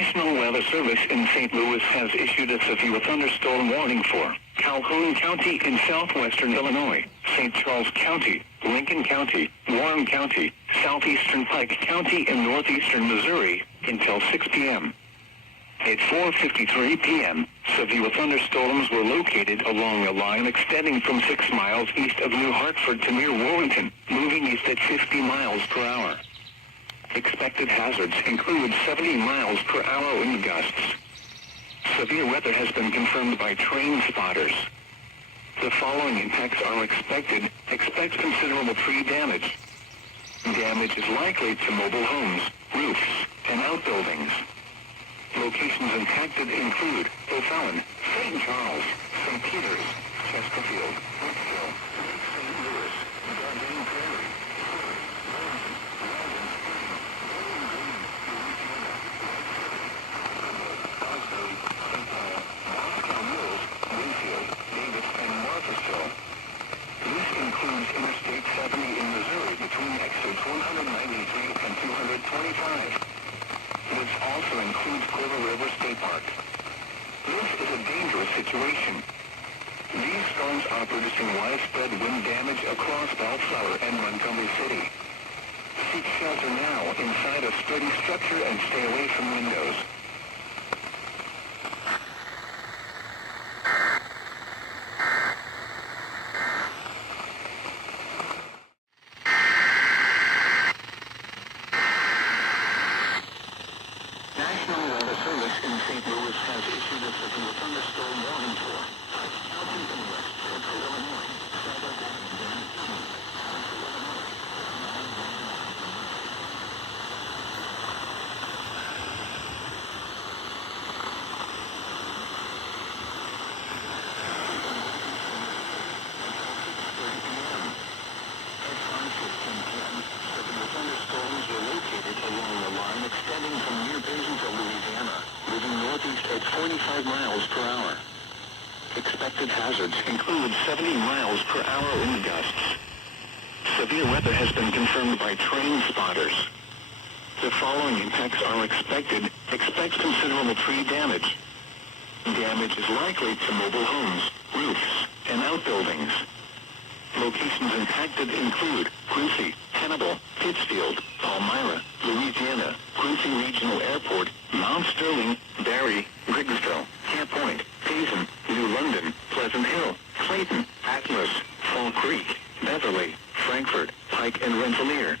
National Weather Service in St. Louis has issued a severe thunderstorm warning for Calhoun County in southwestern Illinois, St. Charles County, Lincoln County, Warren County, southeastern Pike County, and northeastern Missouri until 6 p.m. At 4:53 p.m., severe thunderstorms were located along a line extending from 6 miles east of New Hartford to near Warrenton, moving east at 50 miles per hour. Expected hazards include 70 miles per hour wind gusts. Severe weather has been confirmed by train spotters. The following impacts are expected. Expect considerable tree damage. Damage is likely to mobile homes, roofs, and outbuildings. Locations impacted include O'Fallon, St. Charles, St. Peters, Chesterfield, Wicksville, St. Louis, Garden Prairie, Salisbury, St. Paul, Moscow Mills, Winfield, Davis, and Marthasville. This includes Interstate 70 in Missouri between exits 193 and 225. This also includes Clear River State Park. This is a dangerous situation. These storms are producing widespread wind damage across Bellflower and Montgomery City. Seek shelter now inside a sturdy structure and stay away from windows. National Weather Service in St. Louis has issued a severe thunderstorm warning for Pike County in west central Illinois, southern thunderstorms are located along the line extending from near Bentonville, Louisiana, moving northeast at 45 miles per hour. Expected hazards include 70 miles per hour wind gusts. Severe weather has been confirmed by train spotters. The following impacts are expected. Expect considerable tree damage. Damage is likely to mobile homes, roofs, and outbuildings. Locations impacted include Quincy, Hannibal, Pittsfield, Palmyra, Louisiana, Quincy Regional Airport, Mount Sterling, Barry, Griggsville, Camp Point, Payson, New London, Pleasant Hill, Clayton, Atlas, Fall Creek, Beverly, Frankfort, Pike, and Rensselaer.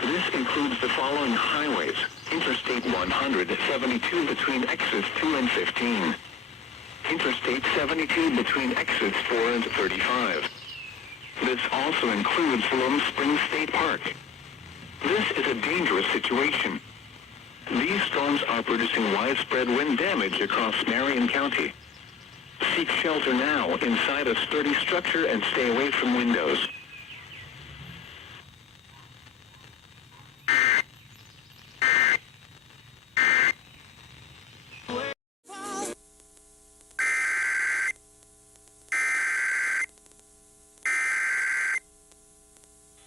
This includes the following highways: Interstate 172 between exits 2 and 15. Interstate 72 between exits 4 and 35. This also includes Lone Springs State Park. This is a dangerous situation. These storms are producing widespread wind damage across Marion County. Seek shelter now inside a sturdy structure and stay away from windows.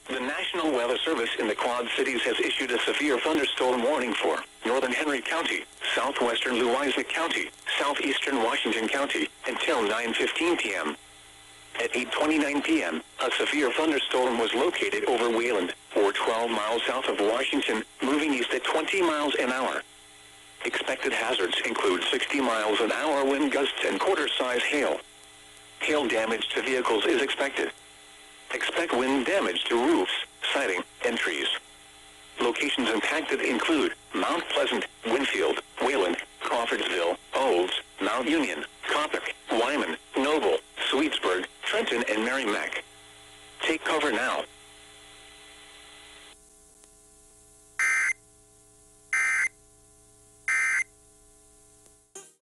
The National Weather Service in the Quad Cities has issued a severe thunderstorm warning for northern Henry County, southwestern Louisa County, southeastern Washington County, until 9:15 p.m. At 8:29 p.m., a severe thunderstorm was located over Wayland, or 12 miles south of Washington, moving east at 20 miles an hour. Expected hazards include 60 miles an hour wind gusts and quarter-size hail. Hail damage to vehicles is expected. Expect wind damage to roofs, siding, and trees. Locations impacted include Mount Pleasant, Winfield, Wayland, Crawfordsville, Olds, Mount Union, Coppock, Wyman, Noble, Sweetsburg, Trenton, and Merrimack. Take cover now.